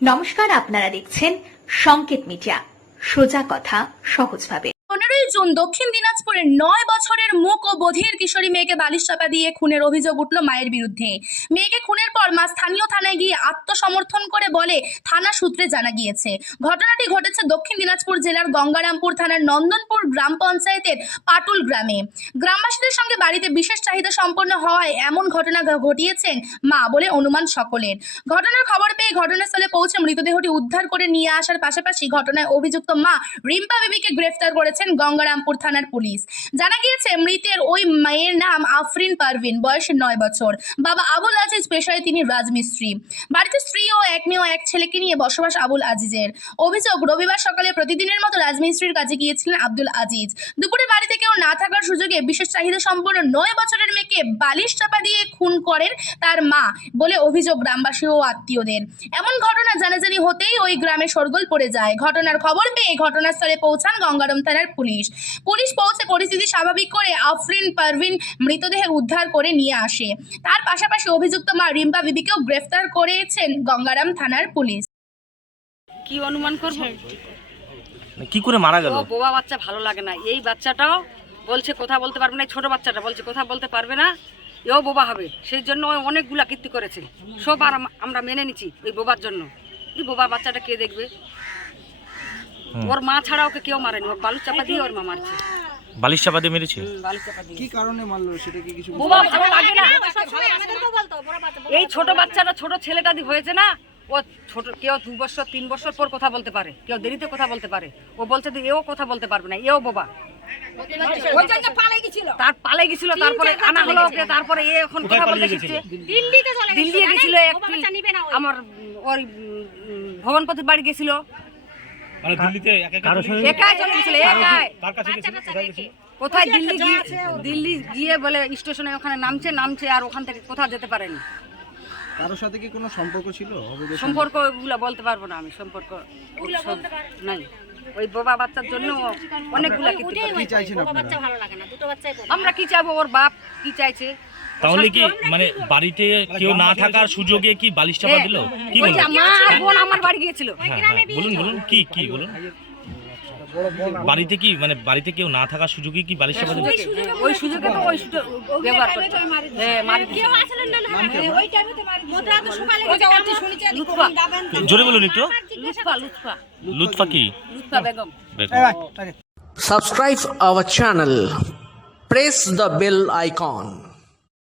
নমস্কার, আপনারা দেখছেন সংকেত মিডিয়া, সোজা কথা সহজভাবে। 15ই জুন দক্ষিণ দিনাজপুরের 9 বছরের মূক ও বধির কিশোরী মেয়েকে বালিশ চাপা দিয়ে খুনের অভিযোগ উঠল মায়ের বিরুদ্ধে। মেয়েকে খুনের পর মা স্থানীয় থানায় গিয়ে আত্মসমর্থন করে বলে থানা সূত্রে জানা গিয়েছে। ঘটনাটি ঘটেছে দক্ষিণ দিনাজপুর জেলার গঙ্গারামপুর থানার নন্দনপুর গ্রাম পঞ্চায়েতের পাটুল গ্রামে। গ্রামবাসীদের সঙ্গে বাড়িতে বিশেষ চাহিদা সম্পন্ন হওয়ায় এমন ঘটনা ঘটিয়েছেন মা বলে অনুমান সকলের। ঘটনার খবর পেয়ে ঘটনাস্থলে পৌঁছে মৃতদেহটি উদ্ধার করে নিয়ে আসার পাশাপাশি ঘটনায় অভিযুক্ত মা রিম্পা বিবিকে গ্রেফতার করেছেন গঙ্গারামপুর থানার পুলিশ। জানা গিয়েছে মৃতের ওই মেয়ের নাম আফরিন পারভিন, বয়স 9 বছর। বাবা আবুল আজিজ, পেশায় তিনি রাজমিস্ত্রি। বাড়িতে স্ত্রী ও এক মেয়ে ও এক ছেলেকে নিয়ে বসবাস আবুল আজিজের। অভিযোগ, রবিবার সকালে প্রতিদিনের মতো রাজমিস্ত্রির কাজে গিয়েছিলেন আব্দুল আজিজ। দুপুরে বাড়িতে কেউ না থাকার সুযোগে বিশেষ চাহিদা সম্পন্ন 9 বছরের মেয়েকে বালিশ চাপা দিয়ে খুন করেন তার মা বলে অভিযোগ গ্রামবাসী ও আত্মীয়দের। এমন ঘটনা জানাজানি হতেই ওই গ্রামে শোরগোল পড়ে যায়। ঘটনার খবর পেয়ে ঘটনাস্থলে পৌঁছান গঙ্গারাম থানার পুলিশ পৌঁছে পরিস্থিতি স্বাভাবিক করে আফরিন পারভিন মৃতদেহ উদ্ধার করে নিয়ে আসে। তার পাশাপাশি অভিযুক্ত মা রিম্পা বিবিকেও গ্রেফতার করেছেন গঙ্গারাম থানার পুলিশ। কি অনুমান করব, কি করে মারা গেল? বোবা বাচ্চা ভালো লাগে না। এই বাচ্চাটাও বলছে কথা বলতে পারবে না, ছোট বাচ্চাটা বলছে কথা বলতে পারবে না, এও বোবা হবে। সেই জন্য অনেকগুলা কীর্তি করেছে, সব আর আমরা মেনে নিচ্ছি ওই বোবার জন্য। এই বোবা বাচ্চাটা কে দেখবে? ওর মা ছাড়া ওকে কেউ মারেনি, ওর বালু চাপা দিয়ে ওর মা মারছে। বালিশ চাপা দিয়ে মেরেছে? বালু চাপা দিয়ে। কি কারণে মারলো সেটা কি কিছু? বোবা ভালো লাগে না। এই ছোট বাচ্চাটা, ছোট ছেলেটা হয়েছে না, ও ছোট, কেউ 2 বছর 3 বছর পর কথা বলতে পারে, কেউ দেরিতে কথা বলতে পারে। ও বলছে যে এও কথা বলতে পারবে না, এও বোবা। তার পালাই গেছিল, তারপরে আনা হলো ওকে, তারপরে এ এখন কথা বলতে শিখছে। দিল্লি গেছিল, আমার ওই ভবনপতি বাড়ি গেছিল, একাই চলে গেছিল, একাই। কোথায় দিল্লি গিয়ে বলে স্টেশনে ওখানে নামছে আর ওখান থেকে কোথাও যেতে পারেনি। কারোর সাথে কি কোনো সম্পর্ক ছিল? সম্পর্ক ওগুলো বলতে পারবো না আমি, সম্পর্ক নাই। ওই বোবা বাচ্চার জন্য অনেকগুলা কি চাইছেন আপনারা? আমরা কি চাইবো, ওর বাপ কি চাইছে? তাহলে কি মানে বাড়িতে কেউ না থাকার সুযোগে কি বালিশ চাপা দিল? কি বলুন? মা আর বোন আমার বাড়ি গিয়েছিল। বলুন কি বলুন? বাড়িতে কি মানে বাড়িতে কেউ না থাকার সুযোগে কি বালিশ চাপা দিল? ওই সুযোগে তো ওই ব্যবহার করছে। হ্যাঁ, জোরে বলুন একটু। লুৎফা কি? Lutfa Begum. Subscribe our channel. Press the bell icon.